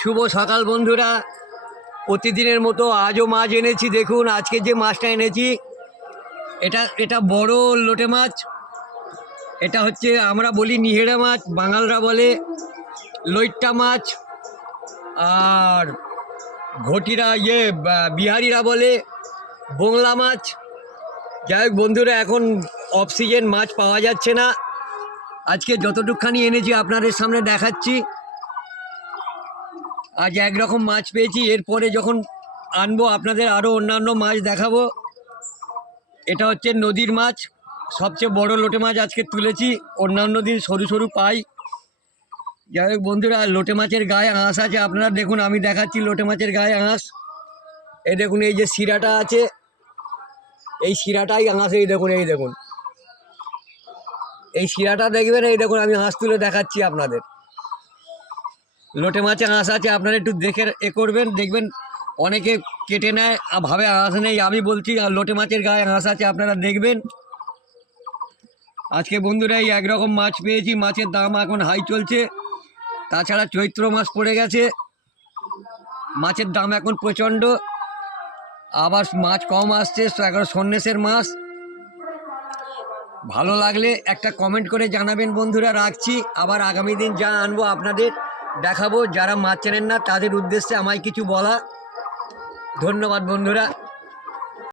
শুভ সকাল বন্ধুরা, প্রতিদিনের মতো আজও মাছ এনেছি। দেখুন আজকে যে মাছটা এনেছি এটা বড় লোটে মাছ। এটা হচ্ছে আমরা বলি নিহেড়া মাছ, বাঙালরা বলে লইট্টা মাছ, আর ঘটিরা বিহারিরা বলে বংলা মাছ। যাই হোক বন্ধুরা, এখন অফ সিজন, মাছ পাওয়া যাচ্ছে না। আজকে যতটুকখানি এনেছি আপনাদের সামনে দেখাচ্ছি। আজ একরকম মাছ পেয়েছি, এরপরে যখন আনবো আপনাদের আরও অন্যান্য মাছ দেখাবো। এটা হচ্ছে নদীর মাছ, সবচেয়ে বড় লোটে মাছ আজকে তুলেছি। অন্যান্য দিন সরু সরু পাই। যাই হোক বন্ধুরা, লোটে মাছের গায়ে আঁশ আছে, আপনারা দেখুন, আমি দেখাচ্ছি লোটে মাছের গায়ে আঁশ। এই দেখুন, এই যে শিরাটা আছে, এই শিরাটাই আঁশ। এই দেখুন, এই দেখুন, এই শিরাটা দেখবেন। এই দেখুন, আমি আঁশ তুলে দেখাচ্ছি আপনাদের। লোটে মাছে আঁশ আছে, আপনারা একটু দেখে করবেন, দেখবেন। অনেকে কেটে নেয়, ভাবে আঁশ নেই। আমি বলছি লোটে মাছের গায়ে আঁশ আছে, আপনারা দেখবেন। আজকে বন্ধুরা এই একরকম মাছ পেয়েছি। মাছের দাম এখন হাই চলছে, তাছাড়া চৈত্র মাস পড়ে গেছে, মাছের দাম এখন প্রচণ্ড। আবার মাছ কম আসছে, এখন সন্ন্যাসের মাস। ভালো লাগলে একটা কমেন্ট করে জানাবেন বন্ধুরা। রাখছি, আবার আগামী দিন যা আনবো আপনাদের দেখাবো। যারা মাছ চেনেন না তাদের উদ্দেশ্যে আমায় কিছু বলা। ধন্যবাদ বন্ধুরা।